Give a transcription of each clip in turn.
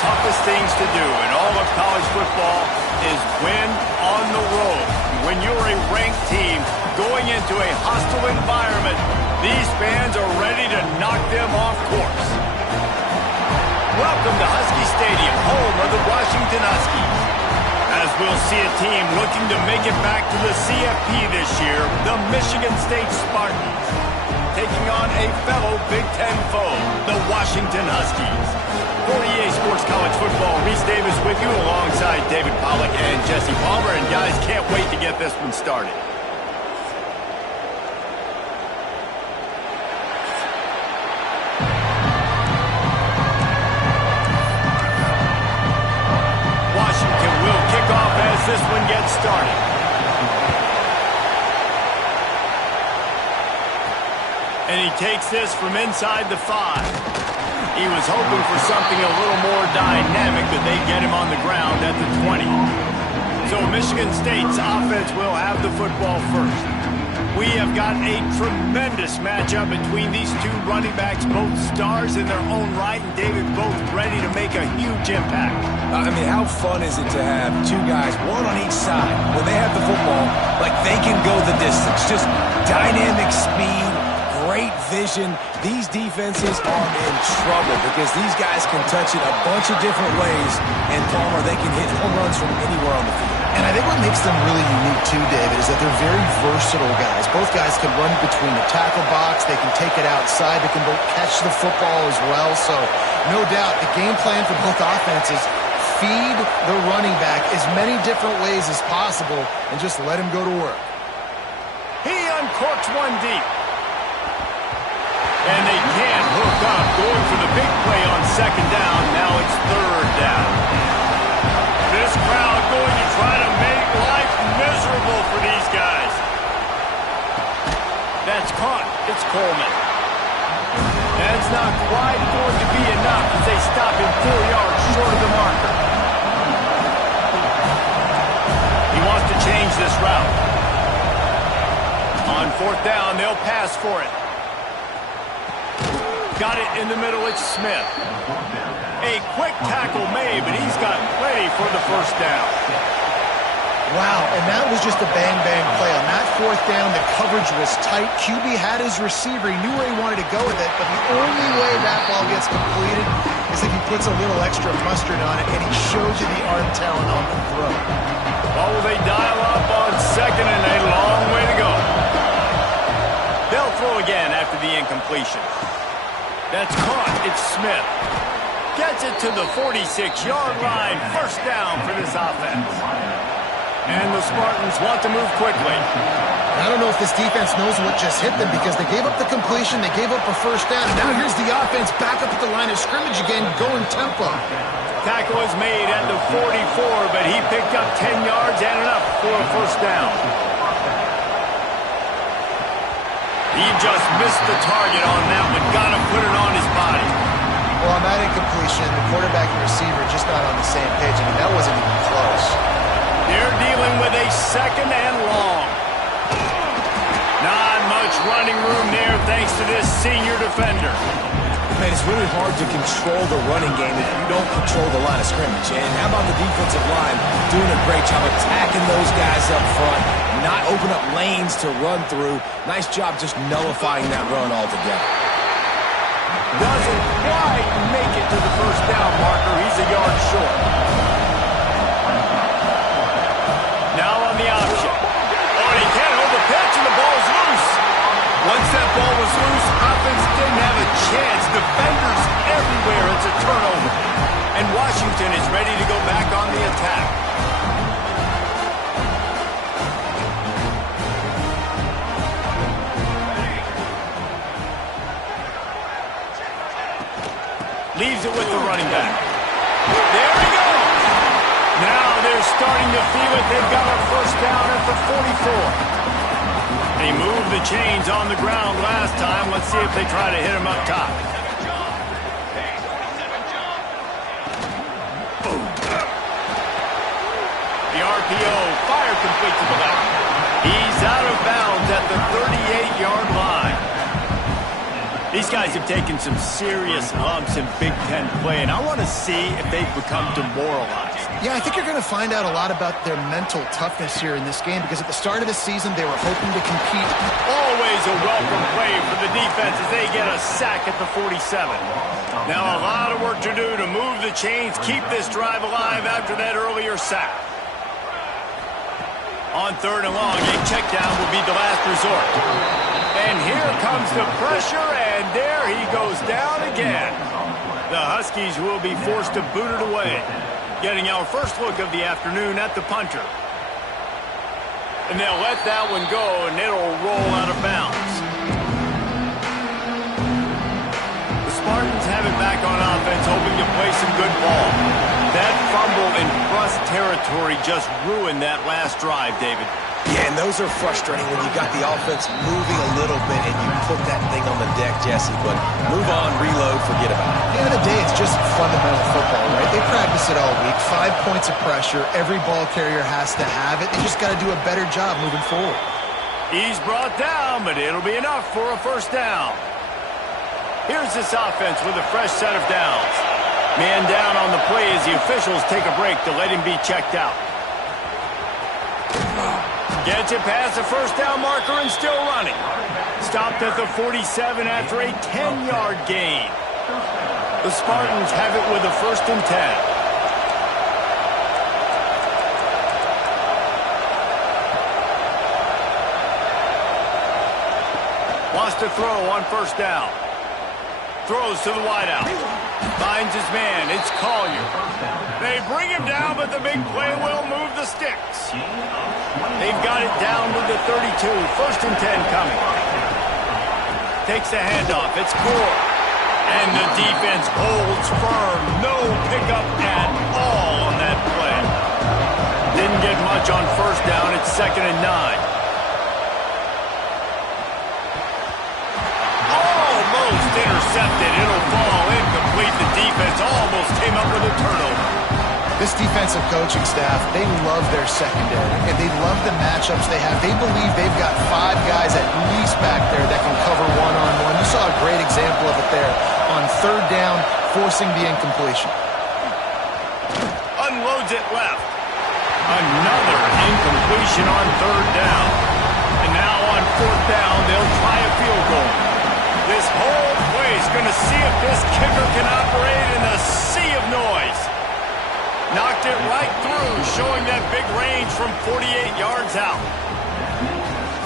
toughest things to do in all of college football is win on the road. When you're a ranked team going into a hostile environment, these fans are ready to knock them off course. Welcome to Husky Stadium, home of the Washington Huskies. As we'll see a team looking to make it back to the CFB this year, the Michigan State Spartans, taking on a fellow Big Ten foe, the Washington Huskies. For EA Sports College Football, Reese Davis with you alongside David Pollack and Jesse Palmer. And guys, can't wait to get this one started. Washington will kick off as this one gets started. And he takes this from inside the 5. He was hoping for something a little more dynamic, but they get him on the ground at the 20. So Michigan State's offense will have the football first. We have got a tremendous matchup between these two running backs, both stars in their own right, and David, both ready to make a huge impact. I mean, how fun is it to have two guys, one on each side, when they have the football, like they can go the distance. Just dynamic speed, great vision. These defenses are in trouble because these guys can touch it a bunch of different ways, and Palmer, they can hit home runs from anywhere on the field. And I think what makes them really unique too, David, is that they're very versatile guys. Both guys can run between the tackle box. They can take it outside. They can both catch the football as well. So no doubt the game plan for both offenses, feed the running back as many different ways as possible and just let him go to work. He uncorks one deep. And they can't hook up, going for the big play on second down. Now it's third down. This crowd going to try to make life miserable for these guys. That's caught. It's Coleman. That's not quite going to be enough as they stop him 4 yards short of the marker. He wants to change this route. On fourth down, they'll pass for it. Got it in the middle, it's Smith. A quick tackle made, but he's got plenty for the first down. Wow, and that was just a bang-bang play. On that fourth down, the coverage was tight. QB had his receiver. He knew where he wanted to go with it, but the only way that ball gets completed is if he puts a little extra mustard on it, and he shows you the arm talent on the throw. Oh, they dial up on second, and a long way to go. They'll throw again after the incompletion. That's caught. It's Smith. Gets it to the 46-yard line. First down for this offense. And the Spartans want to move quickly. I don't know if this defense knows what just hit them because they gave up the completion, they gave up a first down, and now here's the offense back up at the line of scrimmage again, going tempo. Tackle is made at the 44, but he picked up 10 yards and enough for a first down. He just missed the target on that one. Got to put it on his body. Well, on that incompletion, the quarterback and receiver just not on the same page. I mean, that wasn't even close. They're dealing with a second and long. Not much running room there thanks to this senior defender. Man, it's really hard to control the running game if you don't control the line of scrimmage. And how about the defensive line doing a great job attacking those guys up front, not open up lanes to run through. Nice job just nullifying that run altogether. Doesn't quite make it to the first down marker. He's a yard short. Now on the option. Oh, and he can't hold the pitch, and the ball's loose. Once that ball was loose, offense didn't have a chance. Defenders everywhere. It's a turnover. And Washington is ready to go back on the attack. Leaves it with the running back. There he goes. Now they're starting to feel it. They've got a first down at the 44. They moved the chains on the ground last time. Let's see if they try to hit him up top. The RPO, fire complete to the left. He's out of bounds at the 38-yard line. These guys have taken some serious lumps in Big Ten play, and I want to see if they've become demoralized. Yeah, I think you're going to find out a lot about their mental toughness here in this game because at the start of the season, they were hoping to compete. Always a welcome play for the defense as they get a sack at the 47. Now a lot of work to do to move the chains, keep this drive alive after that earlier sack. On 3rd and long, a check down will be the last resort. And here comes the pressure, and there he goes down again. The Huskies will be forced to boot it away. Getting our first look of the afternoon at the punter. And they'll let that one go, and it'll roll out of bounds. The Spartans have it back on offense, hoping to play some good ball. That fumble in Russ territory just ruined that last drive, David. Yeah, and those are frustrating when you got the offense moving a little bit and you put that thing on the deck, Jesse. But move on, reload, forget about it. At the end of the day, it's just fundamental football, right? They practice it all week. 5 points of pressure. Every ball carrier has to have it. They just got to do a better job moving forward. He's brought down, but it'll be enough for a first down. Here's this offense with a fresh set of downs. Man down on the play as the officials take a break to let him be checked out. Gets it past the first down marker and still running. Stopped at the 47 after a 10-yard gain. The Spartans have it with a 1st and 10. Wants to throw on 1st down. Throws to the wideout. Finds his man. It's Collier. They bring him down, but the big play will move the sticks. They've got it down with the 32. 1st and 10 coming. Takes the handoff. It's Gore. And the defense holds firm. No pickup at all on that play. Didn't get much on 1st down. It's 2nd and 9. Intercepted. It'll fall incomplete. The defense almost came up with a turnover. This defensive coaching staff, they love their secondary, and they love the matchups they have. They believe they've got 5 guys at least back there that can cover one-on-one. You saw a great example of it there on 3rd down, forcing the incompletion. Unloads it left. Another incompletion on 3rd down. And now on 4th down, they'll try a field goal. This whole play is going to see if this kicker can operate in a sea of noise. Knocked it right through, showing that big range from 48 yards out.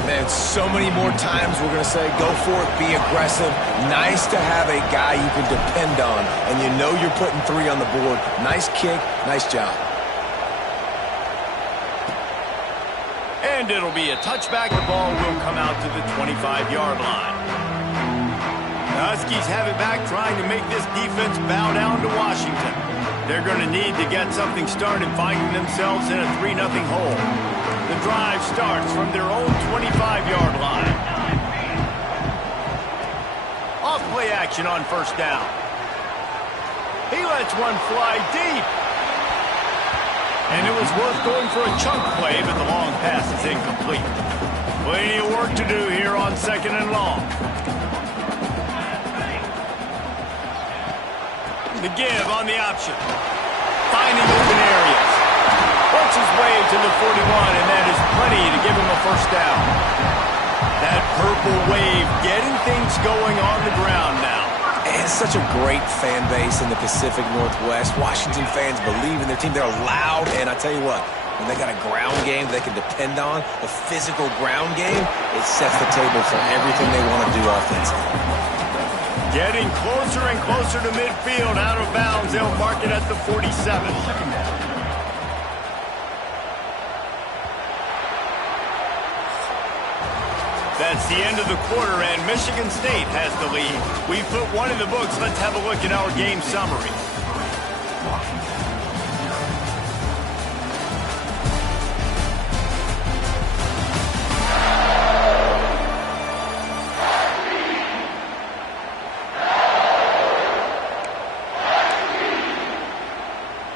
Man, so many more times we're going to say, go for it, be aggressive. Nice to have a guy you can depend on, and you know you're putting 3 on the board. Nice kick, nice job. And it'll be a touchback. The ball will come out to the 25-yard line. The Huskies have it back, trying to make this defense bow down to Washington. They're going to need to get something started, finding themselves in a 3-0 hole. The drive starts from their own 25-yard line. Off play action on 1st down. He lets one fly deep. And it was worth going for a chunk play, but the long pass is incomplete. Plenty of work to do here on 2nd and long. The give on the option. Finding open areas. Works his way to the 41, and that is plenty to give him a 1st down. That purple wave getting things going on the ground now. It's such a great fan base in the Pacific Northwest. Washington fans believe in their team. They're loud, and I tell you what, when they got a ground game they can depend on, a physical ground game, it sets the table for everything they want to do offensively. Getting closer and closer to midfield, out of bounds. They'll mark it at the 47. That's the end of the quarter, and Michigan State has the lead. We put 1 in the books. Let's have a look at our game summary.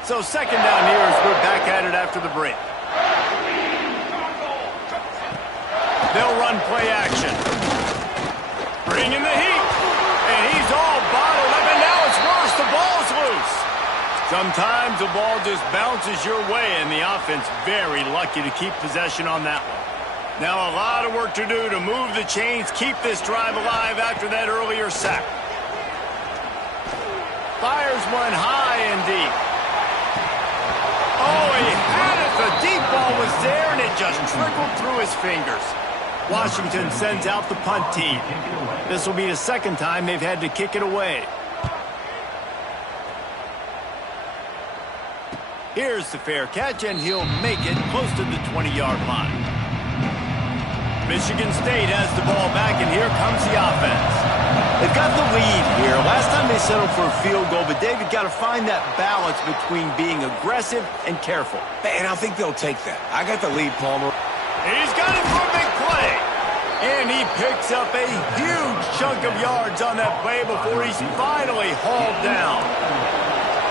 So 2nd down here as we're back at it after the break. They'll run play action. Bring in the heat. Sometimes the ball just bounces your way, and the offense very lucky to keep possession on that one. Now a lot of work to do to move the chains, keep this drive alive after that earlier sack. Fires one high and deep. Oh, he had it. The deep ball was there, and it just trickled through his fingers. Washington sends out the punt team. This will be the second time they've had to kick it away. Here's the fair catch, and he'll make it close to the 20-yard line. Michigan State has the ball back, and here comes the offense. They've got the lead here. Last time they settled for a field goal, but David got to find that balance between being aggressive and careful. And I think they'll take that. I got the lead, Palmer. He's got it for a big play. And he picks up a huge chunk of yards on that play before he's finally hauled down.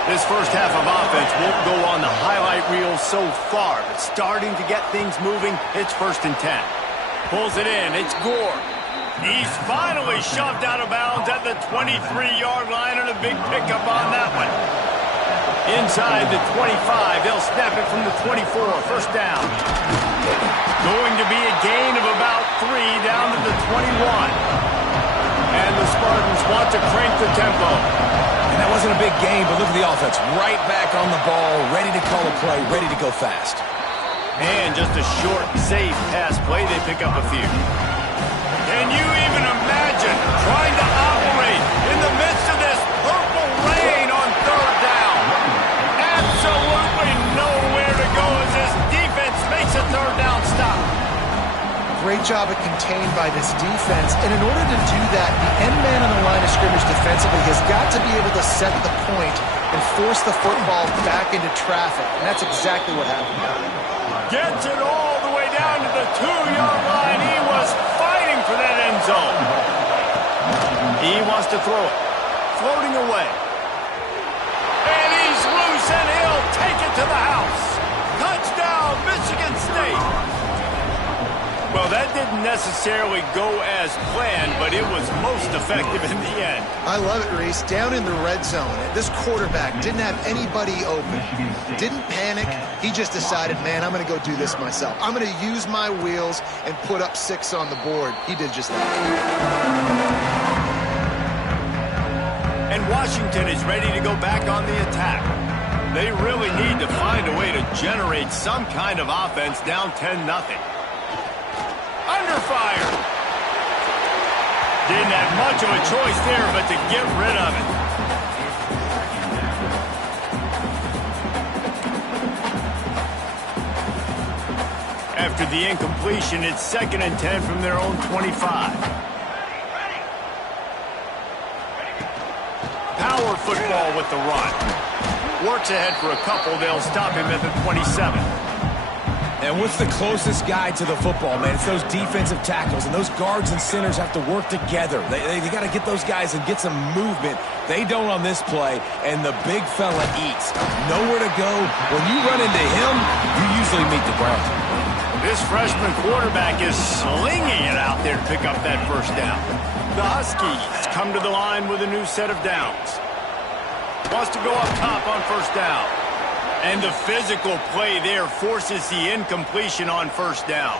This first half of offense won't go on the highlight reel so far, but starting to get things moving, it's 1st and 10. Pulls it in, it's Gore. He's finally shoved out of bounds at the 23-yard line, and a big pickup on that one. Inside the 25, they'll snap it from the 24, 1st down. Going to be a gain of about 3 down to the 21. And the Spartans want to crank the tempo. And that wasn't a big gain, but look at the offense. Right back on the ball, ready to call a play, ready to go fast. And just a short, safe pass play, they pick up a few. Can you even imagine trying to operate in the midst of this purple rain on 3rd down? Absolutely nowhere to go as this defense makes a 3rd down stop. Great job at contained by this defense. And in order to do that, the end man on the line of scrimmage defensively has got to be able to set the point and force the football back into traffic. And that's exactly what happened. Gets it all the way down to the 2-yard line. He was fighting for that end zone. He wants to throw it. Floating away. And he's loose, and he'll take it to the house. Touchdown, Michigan State. Well, that didn't necessarily go as planned, but it was most effective in the end. I love it, Reese. Down in the red zone, this quarterback didn't have anybody open. Didn't panic. He just decided, man, I'm going to go do this myself. I'm going to use my wheels and put up 6 on the board. He did just that. And Washington is ready to go back on the attack. They really need to find a way to generate some kind of offense down 10-0. Under fire. Didn't have much of a choice there but to get rid of it. After the incompletion, it's 2nd and 10 from their own 25. Power football with the run. Works ahead for a couple. They'll stop him at the 27. And what's the closest guy to the football, man? It's those defensive tackles, and those guards and centers have to work together. They got to get those guys and get some movement. They don't on this play, and the big fella eats. Nowhere to go. When you run into him, you usually meet the ground. This freshman quarterback is slinging it out there to pick up that 1st down. The Huskies come to the line with a new set of downs. Wants to go up top on 1st down. And the physical play there forces the incompletion on 1st down.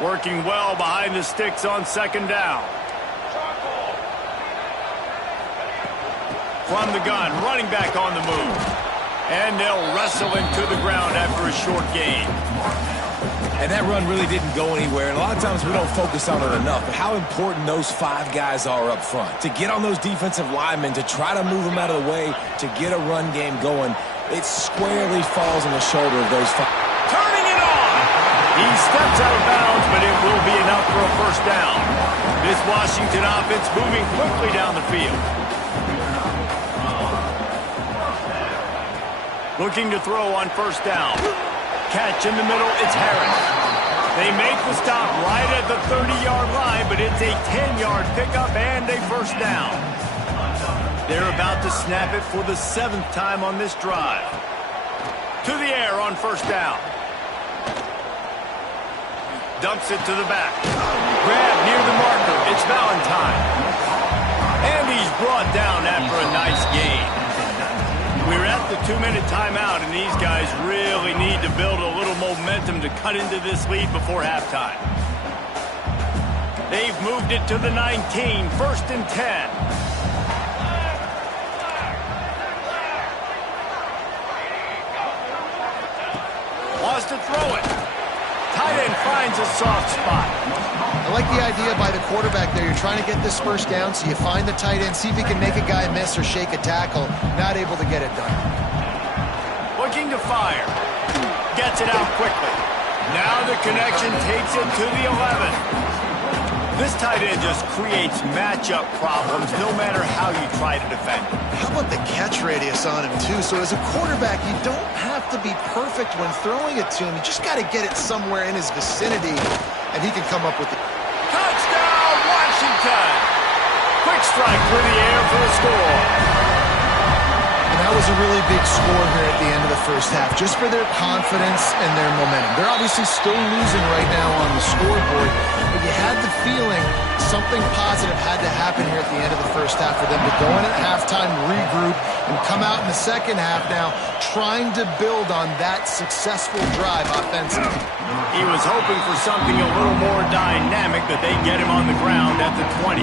Working well behind the sticks on 2nd down. From the gun, running back on the move. And they'll wrestle him to the ground after a short gain. And that run really didn't go anywhere. And a lot of times we don't focus on it enough. But how important those 5 guys are up front. To get on those defensive linemen, to try to move them out of the way, to get a run game going. It squarely falls on the shoulder of those 5. Turning it on! He steps out of bounds, but it will be enough for a 1st down. This Washington offense moving quickly down the field. Looking to throw on 1st down. Catch in the middle, it's Harris. They make the stop right at the 30-yard line, but it's a 10-yard pickup and a 1st down. They're about to snap it for the 7th time on this drive. To the air on 1st down. Dumps it to the back. Grab near the marker. It's Valentine. And he's brought down after a nice gain. We're at the 2-minute timeout, and these guys really need to build a little momentum to cut into this lead before halftime. They've moved it to the 19, 1st and 10. Wants to throw it. Tight end finds a soft spot. I like the idea by the quarterback there. You're trying to get this first down, so you find the tight end, see if he can make a guy miss or shake a tackle. Not able to get it done. Looking to fire. Gets it out quickly. Now the connection takes it to the 11. This tight end just creates matchup problems no matter how you try to defend him. How about the catch radius on him, too? So as a quarterback, you don't have to be perfect when throwing it to him. You just got to get it somewhere in his vicinity, and he can come up with it. Touchdown, Washington! Quick strike through the air for the score. And that was a really big score here at the end of the first half, just for their confidence and their momentum. They're obviously still losing right now on the scoreboard, but you had the feeling something positive had to happen here at the end of the first half for them to go in at halftime, regroup, and come out in the second half now trying to build on that successful drive offensively. He was hoping for something a little more dynamic, but they get him on the ground at the 20.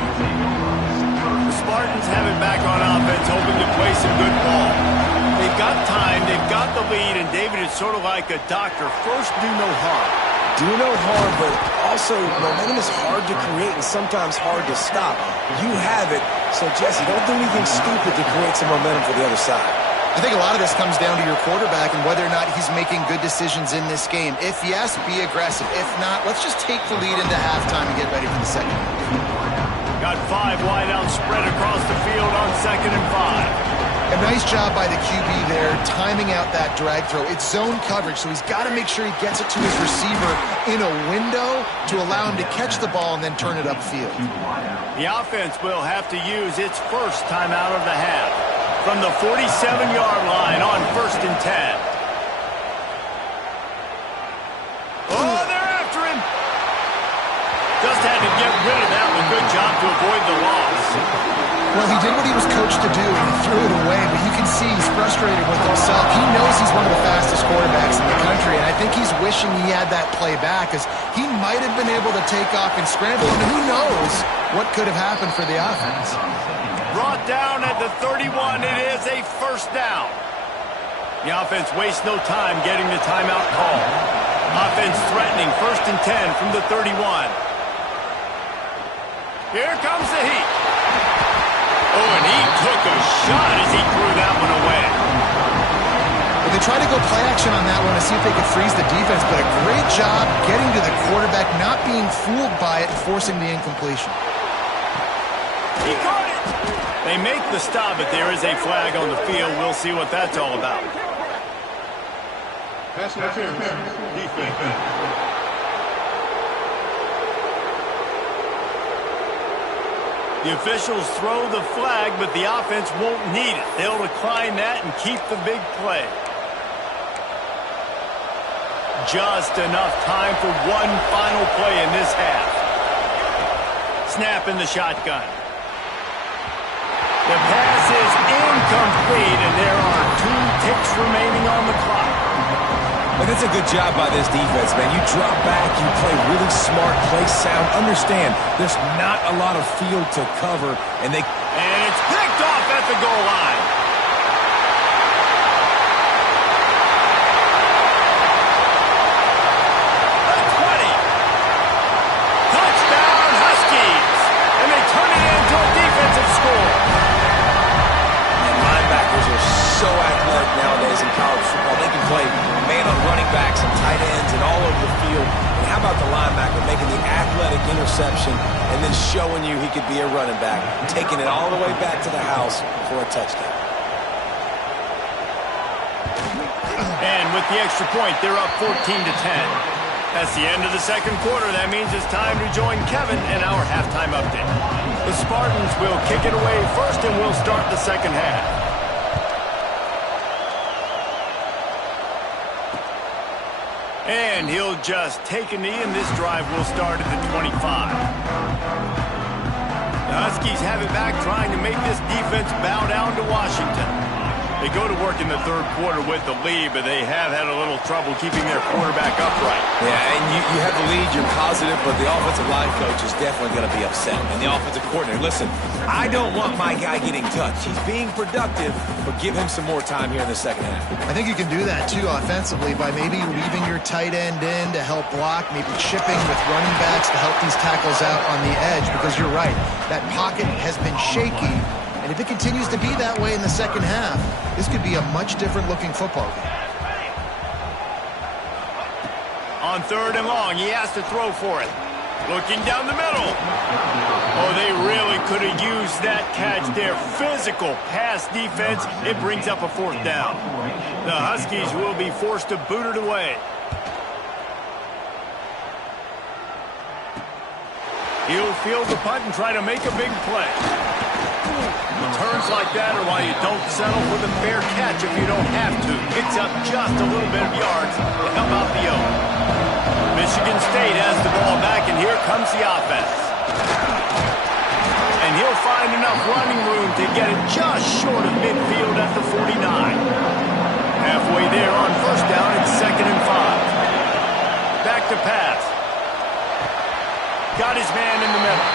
The Spartans have it back on offense, hoping to play some good ball. They've got time, they've got the lead, and David is sort of like a doctor. First, do no harm. Do no harm, but also momentum is hard to create and sometimes hard to stop. You have it, so Jesse, don't do anything stupid to create some momentum for the other side. I think a lot of this comes down to your quarterback and whether or not he's making good decisions in this game. If yes, be aggressive. If not, let's just take the lead into halftime and get ready for the second. Got 5 wide out spread across the field on 2nd and 5. A nice job by the QB there, timing out that drag throw. It's zone coverage, so he's got to make sure he gets it to his receiver in a window to allow him to catch the ball and then turn it upfield. The offense will have to use its first timeout of the half from the 47-yard line on 1st and 10. Oh, they're after him. Just had to get rid of that one. Good job to avoid the loss. Well, he did what he was coached to do, and he threw it away, but you can see he's frustrated with himself. He knows he's one of the fastest quarterbacks in the country, and I think he's wishing he had that play back, because he might have been able to take off and scramble, and who knows what could have happened for the offense. Brought down at the 31, it is a 1st down. The offense wastes no time getting the timeout call. Offense threatening, 1st and 10 from the 31. Here comes the heat. Oh, and he took a shot as he threw that one away. Well, they tried to go play action on that one to see if they could freeze the defense, but a great job getting to the quarterback, not being fooled by it, and forcing the incompletion. He caught it. They make the stop, but there is a flag on the field. We'll see what that's all about. Pass interference. Defense. The officials throw the flag, but the offense won't need it. They'll decline that and keep the big play. Just enough time for one final play in this half. Snap in the shotgun. The pass is incomplete, and there are 2 ticks remaining on the clock. But it's a good job by this defense, man. You drop back, you play really smart, play sound. Understand, there's not a lot of field to cover, and it's picked off at the goal line. The 20. Touchdown, Huskies. And they turn it into a defensive score. And linebackers are so athletic nowadays in college football. They can play man on running backs and tight ends and all over the field. And how about the linebacker making the athletic interception and then showing you he could be a running back, taking it all the way back to the house for a touchdown. And with the extra point, they're up 14-10. That's the end of the second quarter. That means it's time to join Kevin in our halftime update. The Spartans will kick it away first, and we'll start the second half. And he'll just take a knee, and this drive will start at the 25. The Huskies have it back, trying to make this defense bow down to Washington. The They go to work in the third quarter with the lead, but they have had a little trouble keeping their quarterback upright. Yeah, and you have the lead, you're positive, but the offensive line coach is definitely going to be upset. And the offensive coordinator, listen, I don't want my guy getting touched. He's being productive, but give him some more time here in the second half. I think you can do that, too, offensively, by maybe leaving your tight end in to help block, maybe chipping with running backs to help these tackles out on the edge, because you're right, that pocket has been shaky. And if it continues to be that way in the second half, this could be a much different looking football game. On third and long, he has to throw for it. Looking down the middle. Oh, they really could have used that catch there. Physical pass defense. It brings up a fourth down. The Huskies will be forced to boot it away. He'll field the punt and try to make a big play. Turns like that are why you don't settle for the fair catch if you don't have to. Picks up just a little bit of yards to help out the O. Michigan State has the ball back, and here comes the offense. And he'll find enough running room to get it just short of midfield at the 49. Halfway there on first down, it's 2nd and 5. Back to pass. Got his man in the middle.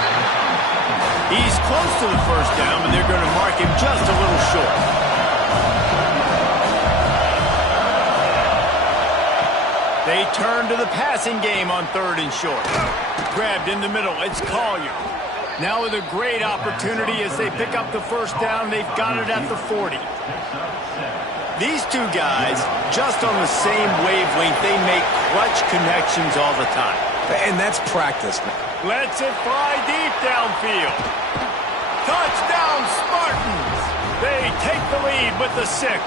He's close to the first down, but they're going to mark him just a little short. They turn to the passing game on 3rd and short. Grabbed in the middle, it's Collier. Now with a great opportunity as they pick up the first down, they've got it at the 40. These two guys, just on the same wavelength, they make clutch connections all the time. And that's practice. Lets it fly deep downfield. Touchdown, Spartans! They take the lead with the 6.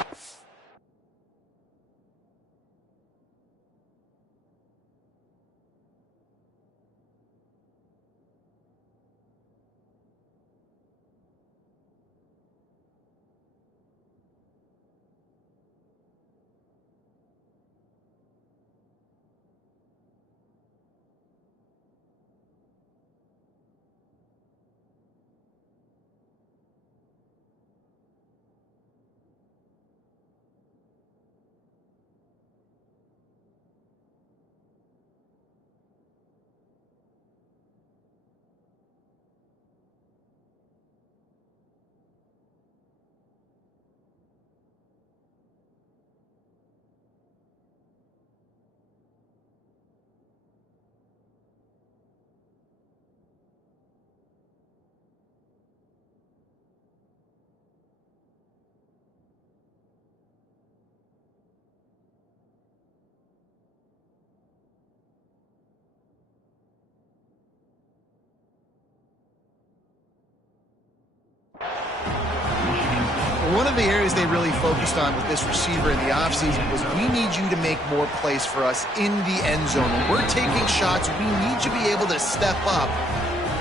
One of the areas they really focused on with this receiver in the offseason was we need you to make more plays for us in the end zone. When we're taking shots, we need you to be able to step up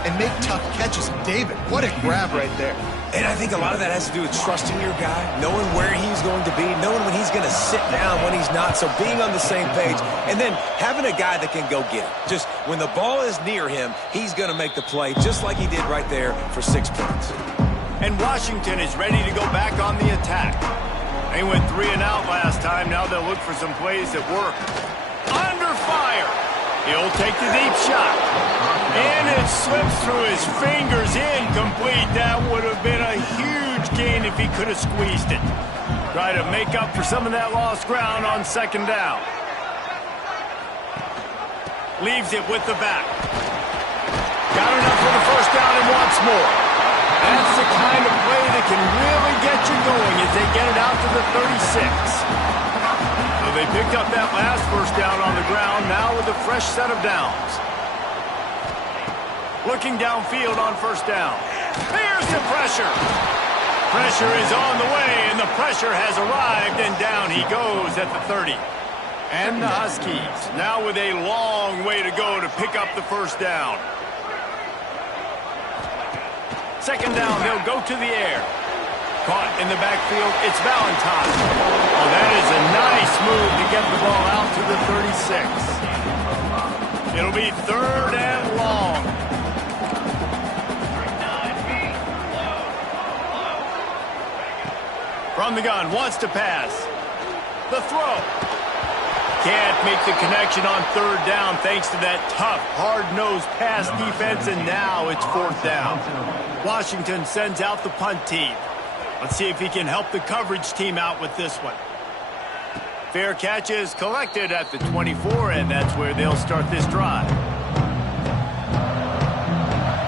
and make tough catches. David, what a grab right there. And I think a lot of that has to do with trusting your guy, knowing where he's going to be, knowing when he's going to sit down, when he's not, so being on the same page, and then having a guy that can go get it. Just when the ball is near him, he's going to make the play, just like he did right there for 6 points. And Washington is ready to go back on the attack. They went 3 and out last time. Now they'll look for some plays that work. Under fire. He'll take the deep shot. And it slips through his fingers, incomplete. That would have been a huge gain if he could have squeezed it. Try to make up for some of that lost ground on 2nd down. Leaves it with the back. Got enough for the first down and wants more. That's the kind of play that can really get you going as they get it out to the 36. So they picked up that last first down on the ground, now with a fresh set of downs. Looking downfield on first down. Here's the pressure. Pressure is on the way, and the pressure has arrived, and down he goes at the 30. And the Huskies now with a long way to go to pick up the first down. 2nd down, they'll go to the air. Caught in the backfield, it's Valentine. Oh, that is a nice move to get the ball out to the 36. It'll be 3rd and long. From the gun, wants to pass. The throw. Can't make the connection on third down thanks to that tough, hard-nosed pass defense, and now it's fourth down. Washington sends out the punt team. Let's see if he can help the coverage team out with this one. Fair catch is collected at the 24, and that's where they'll start this drive.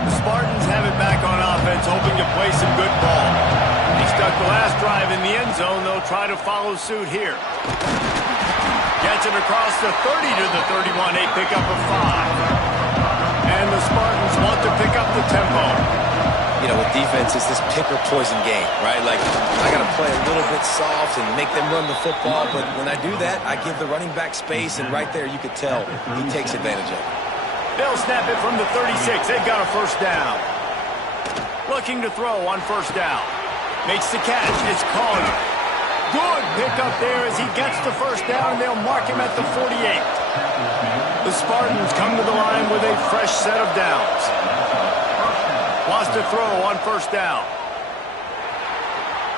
The Spartans have it back on offense, hoping to play some good ball. They stuck the last drive in the end zone. They'll try to follow suit here. Gets it across the 30 to the 31. They pick up a 5. And the Spartans want to pick up the tempo. You know, with defense, it's this pick-or-poison game, right? Like, I got to play a little bit soft and make them run the football, but when I do that, I give the running back space, and right there you could tell he takes advantage of it. They'll snap it from the 36. They've got a first down. Looking to throw on first down. Makes the catch. It's Collier. Good pickup there as he gets the first down, and they'll mark him at the 48. The Spartans come to the line with a fresh set of downs. Wants to throw on first down.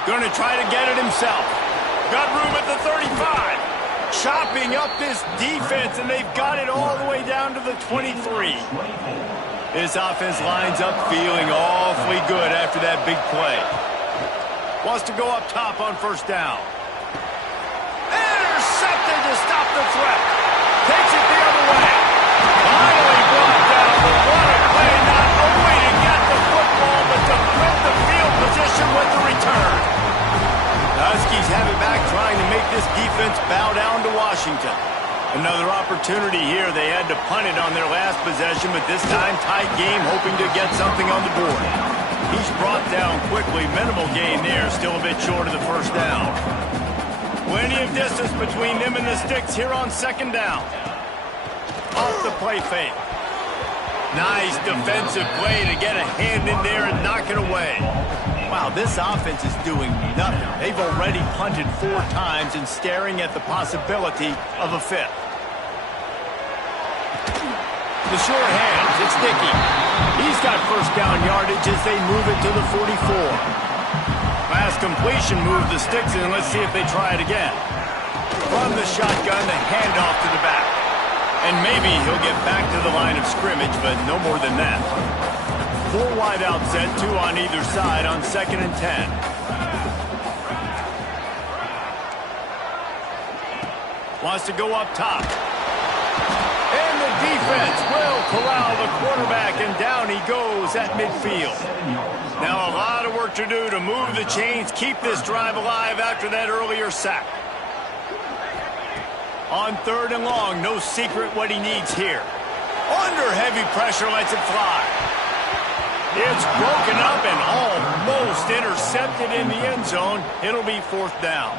Going to try to get it himself. Got room at the 35. Chopping up this defense, and they've got it all the way down to the 23. This offense lines up feeling awfully good after that big play. Wants to go up top on first down. Intercepted to stop the threat. Takes it the other way. Finally brought down, but what a play, not only to get the football, but to flip the field position with the return. The Huskies have it back, trying to make this defense bow down to Washington. Another opportunity here. They had to punt it on their last possession, but this time tight game, hoping to get something on the board. He's brought down quickly. Minimal gain there. Still a bit short of the first down. Plenty of distance between them and the sticks here on second down. Off the play fake. Nice defensive play to get a hand in there and knock it away. Wow, this offense is doing nothing. They've already punted 4 times and staring at the possibility of a 5th. The short hands, it's Dickey. He's got first down yardage as they move it to the 44. Last completion moved the sticks in. Let's see if they try it again. From the shotgun, the handoff to the back. And maybe he'll get back to the line of scrimmage, but no more than that. 4 wide out set, 2 on either side on 2nd and 10. Wants to go up top. And the defense will corral the quarterback, and down he goes at midfield. Now a lot of work to do to move the chains, keep this drive alive after that earlier sack. On 3rd and long, no secret what he needs here. Under heavy pressure, lets it fly. It's broken up and almost intercepted in the end zone. It'll be 4th down.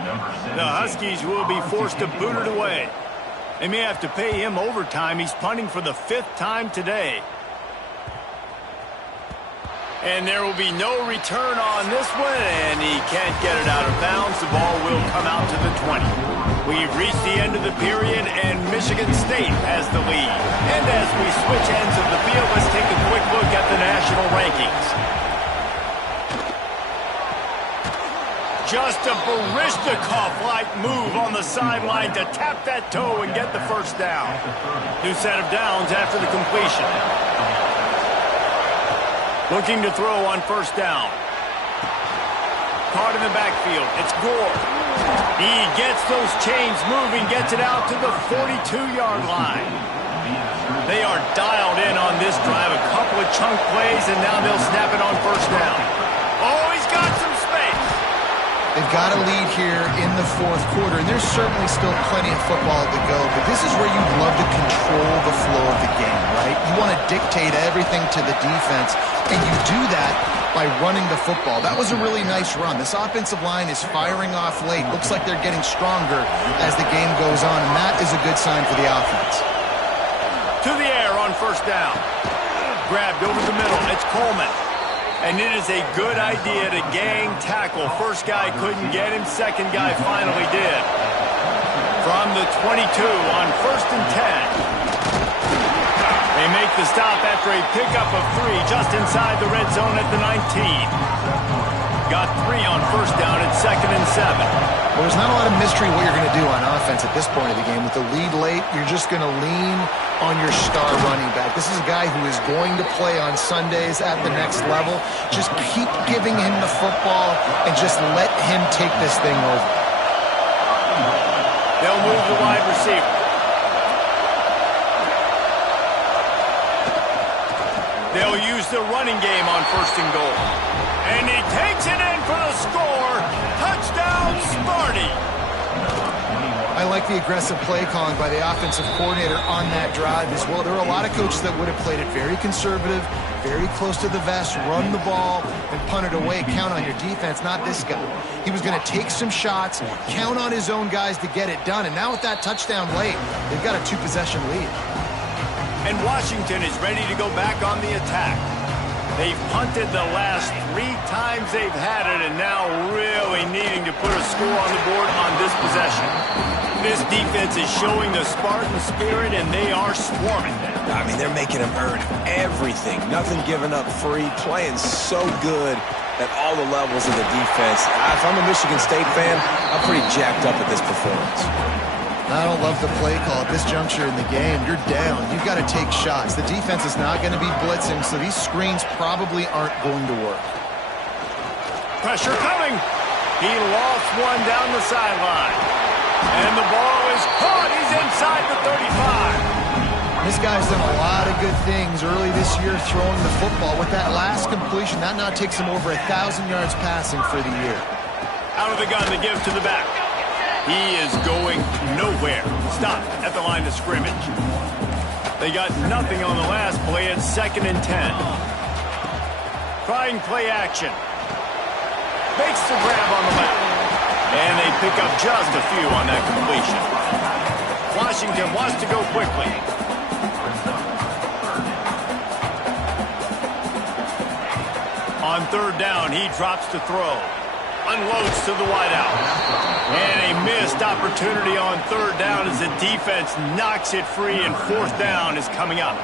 The Huskies will be forced to boot it away. They may have to pay him overtime. He's punting for the 5th time today. And there will be no return on this one, and he can't get it out of bounds. The ball will come out to the 20. We've reached the end of the period, and Michigan State has the lead. And as we switch ends of the field, let's take a quick look at the national rankings. Just a Baryshnikov-like move on the sideline to tap that toe and get the first down. New set of downs after the completion. Looking to throw on first down. Caught in the backfield. It's Gore. He gets those chains moving, gets it out to the 42-yard line. They are dialed in on this drive. A couple of chunk plays, and now they'll snap it on first down. Oh, he's got some space. They've got a lead here in the 4th quarter, and there's certainly still plenty of football to go, but this is where you'd love to control the flow of the game, right? You want to dictate everything to the defense, and you do that by running the football. That was a really nice run. This offensive line is firing off late. Looks like they're getting stronger as the game goes on, and that is a good sign for the offense. To the air on first down. Grabbed over the middle. It's Coleman. And it is a good idea to gang tackle. First guy couldn't get him. Second guy finally did. From the 22 on 1st and 10. They make the stop after a pickup of 3 just inside the red zone at the 19. Got 3 on first down at 2nd and 7. Well, there's not a lot of mystery what you're going to do on offense at this point of the game. With the lead late, you're just going to lean on your star running back. This is a guy who is going to play on Sundays at the next level. Just keep giving him the football and just let him take this thing over. They'll move the wide receiver. They'll use the running game on 1st and goal. And he takes it in for the score. Touchdown, Sparty. I like the aggressive play calling by the offensive coordinator on that drive as well. There are a lot of coaches that would have played it very conservative, very close to the vest, run the ball, and punt it away, count on your defense. Not this guy. He was going to take some shots, count on his own guys to get it done. And now with that touchdown late, they've got a 2-possession lead. And Washington is ready to go back on the attack. They've punted the last 3 times they've had it, and now really needing to put a score on the board on this possession. This defense is showing the Spartan spirit, and they are swarming. I mean, they're making them earn everything. Nothing given up free, playing so good at all the levels of the defense. If I'm a Michigan State fan, I'm pretty jacked up at this performance. I don't love the play call at this juncture in the game. You're down. You've got to take shots. The defense is not going to be blitzing, so these screens probably aren't going to work. Pressure coming. He lost one down the sideline. And the ball is caught. He's inside the 35. This guy's done a lot of good things early this year throwing the football. With that last completion, that now takes him over 1,000 yards passing for the year. Out of the gun to give to the back. He is going nowhere. Stop at the line of scrimmage. They got nothing on the last play at 2nd and 10. Trying play action. Makes the grab on the left. And they pick up just a few on that completion. Washington wants to go quickly. On 3rd down, he drops to throw. Unloads to the wideout. And a missed opportunity on 3rd down as the defense knocks it free, and 4th down is coming up.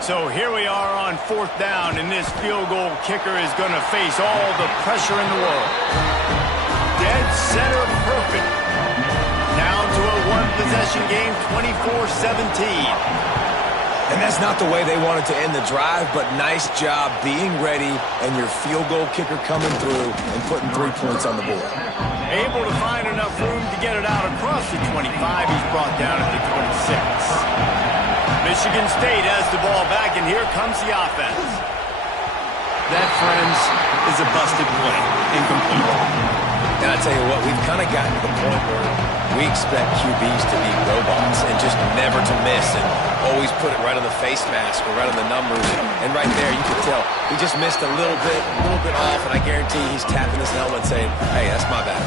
So here we are on 4th down, and this field goal kicker is going to face all the pressure in the world. Dead center perfect. Down to a 1-possession game, 24-17. And that's not the way they wanted to end the drive, but nice job being ready and your field goal kicker coming through and putting 3 points on the board. Able to find enough room to get it out across the 25. He's brought down at the 26. Michigan State has the ball back, and here comes the offense. That, friends, is a busted play. Incomplete. And I tell you what, we've kind of gotten to the point where we expect QBs to be robots and just never to miss and always put it right on the face mask or right on the numbers. And right there, you can tell he just missed a little bit off, and I guarantee he's tapping his helmet saying, hey, that's my bad.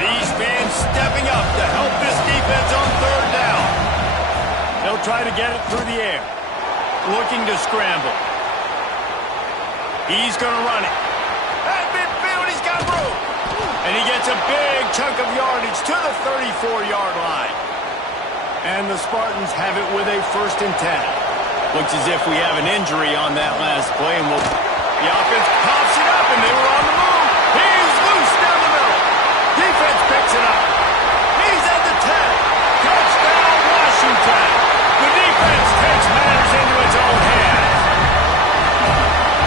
These fans stepping up to help this defense on 3rd down. They'll try to get it through the air. Looking to scramble. He's going to run it. At midfield, he's got room. And he gets a big chunk of yardage to the 34-yard line. And the Spartans have it with a 1st and 10. Looks as if we have an injury on that last play, and the offense pops it up, and they were on the move. He's loose down the middle. Defense picks it up. He's at the 10. Touchdown, Washington. The defense takes matters into its own hands.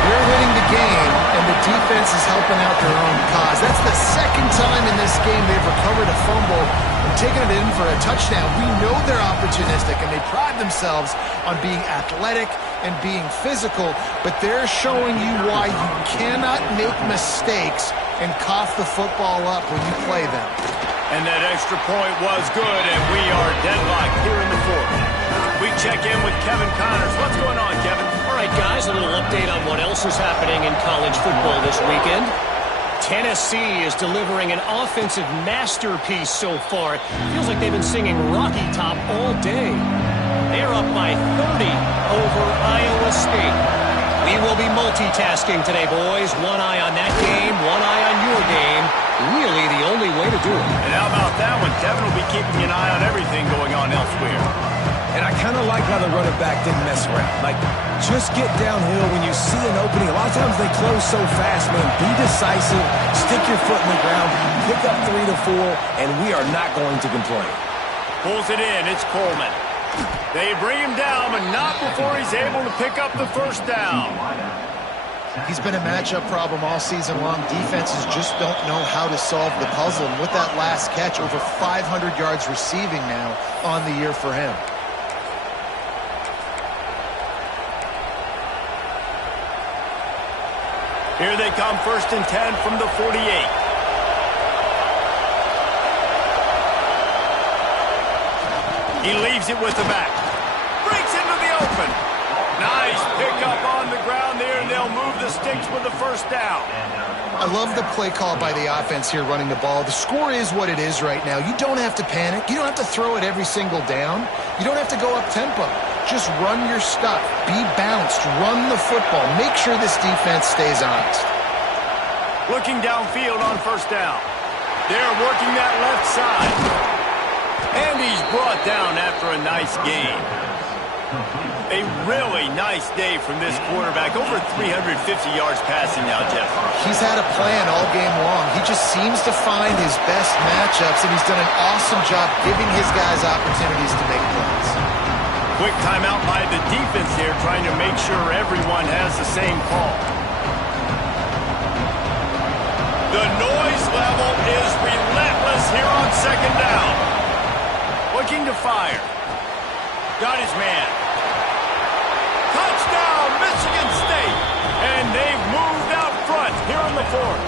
They're winning the game, and the defense is helping out their own cause. That's the 2nd time in this game they've recovered a fumble and taken it in for a touchdown. We know they're opportunistic, and they pride themselves on being athletic and being physical, but they're showing you why you cannot make mistakes and cough the football up when you play them. And that extra point was good, and we are deadlocked here in the 4th. We check in with Kevin Connors. What's going on, Kevin? All right, guys, a little update on what else is happening in college football this weekend. Tennessee is delivering an offensive masterpiece so far. It feels like they've been singing Rocky Top all day. They're up by 30 over Iowa State. We will be multitasking today, boys. One eye on that game, one eye on your game. Really the only way to do it. And how about that one? Devin will be keeping an eye on everything going on elsewhere. And I kind of like how the running back didn't mess around. Like, just get downhill when you see an opening. A lot of times they close so fast, man. Be decisive, stick your foot in the ground, pick up 3 to 4, and we are not going to complain. Pulls it in. It's Coleman. They bring him down, but not before he's able to pick up the first down. He's been a matchup problem all season long. Defenses just don't know how to solve the puzzle. And with that last catch, over 500 yards receiving now on the year for him. Here they come, 1st and 10 from the 48. He leaves it with the back. Breaks into the open. Nice pickup on the ground there, and they'll move the sticks with the first down. I love the play call by the offense here running the ball. The score is what it is right now. You don't have to panic. You don't have to throw it every single down. You don't have to go up tempo. Just run your stuff. Be balanced. Run the football. Make sure this defense stays honest. Looking downfield on first down. They're working that left side. And he's brought down after a nice gain. A really nice day from this quarterback. Over 350 yards passing now, Jeff. He's had a plan all game long. He just seems to find his best matchups, and he's done an awesome job giving his guys opportunities to make plays. Quick timeout by the defense here, trying to make sure everyone has the same call. The noise level is relentless here on 2nd down. Looking to fire. Got his man. Touchdown, Michigan State. And they've moved out front here in the 4th.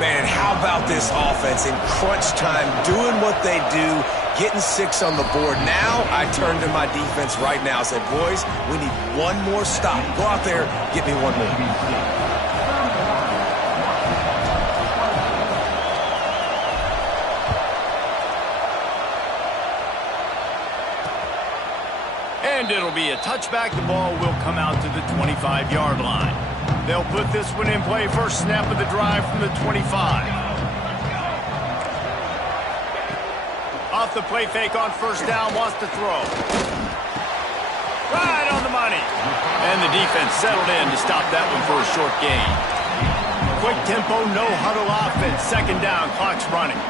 Man, how about this offense in crunch time, doing what they do, getting 6 on the board. Now I turn to my defense right now and said, boys, we need one more stop. Go out there, get me one more. And it'll be a touchback. The ball will come out to the 25-yard line. They'll put this one in play. First snap of the drive from the 25. Off the play fake on first down, wants to throw. Right on the money. And the defense settled in to stop that one for a short gain. Quick tempo, no huddle offense. 2nd down, clock's running.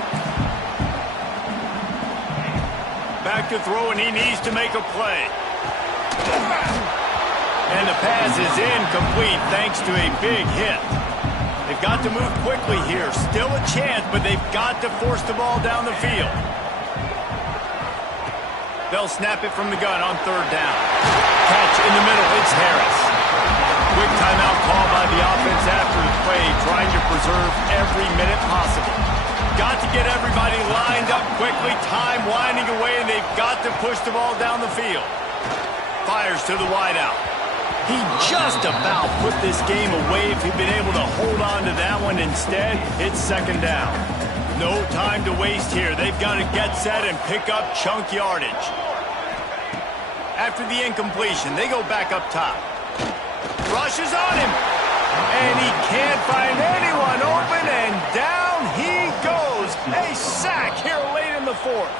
Back to throw, and he needs to make a play. And the pass is incomplete thanks to a big hit. They've got to move quickly here. Still a chance, but they've got to force the ball down the field. They'll snap it from the gun on 3rd down. Catch in the middle. It's Harris. Quick timeout call by the offense after the play, trying to preserve every minute possible. Got to get everybody lined up quickly. Time winding away, and they've got to push the ball down the field. Fires to the wideout. He just about put this game away if he'd been able to hold on to that one. Instead, it's 2nd down. No time to waste here. They've got to get set and pick up chunk yardage. After the incompletion, they go back up top. Rushes on him. And he can't find anyone open, and down he goes. A sack here late in the 4th.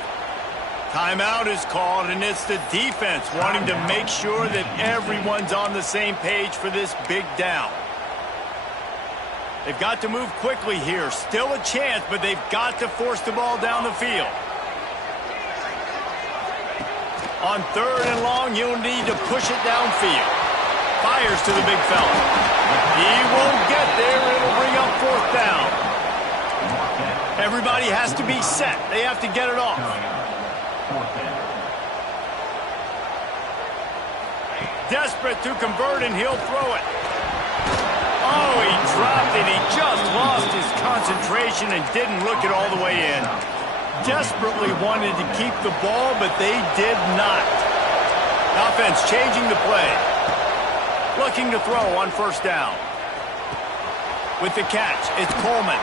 Timeout is called, and it's the defense wanting to make sure that everyone's on the same page for this big down. They've got to move quickly here. Still a chance, but they've got to force the ball down the field. On 3rd and long, you'll need to push it downfield. Fires to the big fella. He won't get there. It'll bring up 4th down. Everybody has to be set. They have to get it off. Desperate to convert, and he'll throw it. Oh, he dropped it. He just lost his concentration and didn't look it all the way in. Desperately wanted to keep the ball, but they did not. Offense changing the play. Looking to throw on 1st down. With the catch, it's Coleman.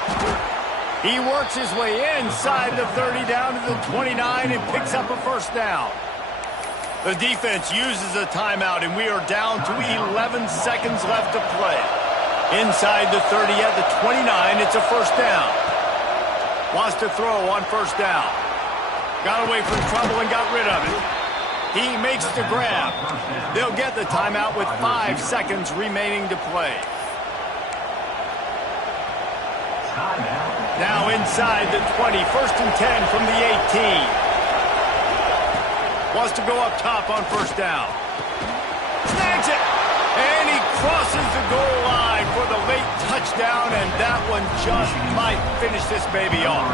He works his way inside the 30 down to the 29 and picks up a 1st down. The defense uses a timeout, and we are down to 11 seconds left to play. Inside the 30 at the 29, it's a first down. Wants to throw on first down. Got away from trouble and got rid of it. He makes the grab. They'll get the timeout with 5 seconds remaining to play. Now inside the 20, first and 10 from the 18. Wants to go up top on first down. Snags it! And he crosses the goal line for the late touchdown, and that one just might finish this baby off.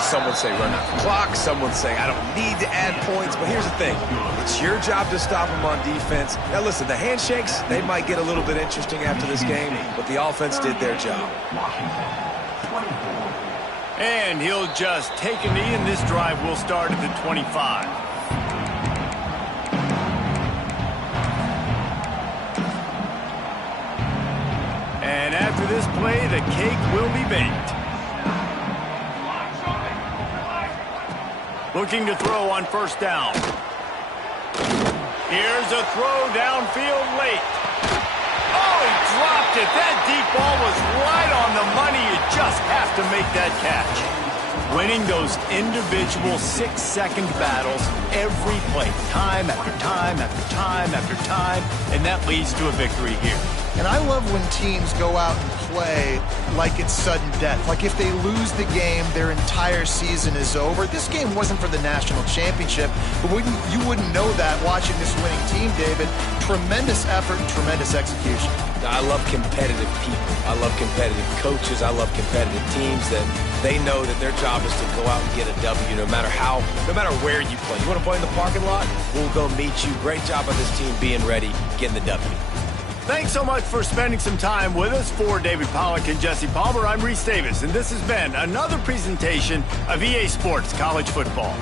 Some would say run out the clock. Some would say I don't need to add points. But here's the thing. It's your job to stop them on defense. Now, listen, the handshakes, they might get a little bit interesting after this game, but the offense did their job. And he'll just take a knee, and this drive will start at the 25. And after this play, the cake will be baked. Looking to throw on first down. Here's a throw downfield late. Oh, he dropped it. That deep ball was right on the money. You just have to make that catch. Winning those individual 6-second battles every play, time after time after time after time, and that leads to a victory here. And I love when teams go out and play like it's sudden death. Like if they lose the game, their entire season is over. This game wasn't for the national championship, but you wouldn't know that watching this winning team, David. Tremendous effort and tremendous execution. I love competitive people. I love competitive coaches. I love competitive teams that they know that their job is to go out and get a W no matter where you play. You want to play in the parking lot? We'll go meet you. Great job by this team being ready, getting the W. Thanks so much for spending some time with us. For David Pollack and Jesse Palmer, I'm Reese Davis, and this has been another presentation of EA Sports College Football.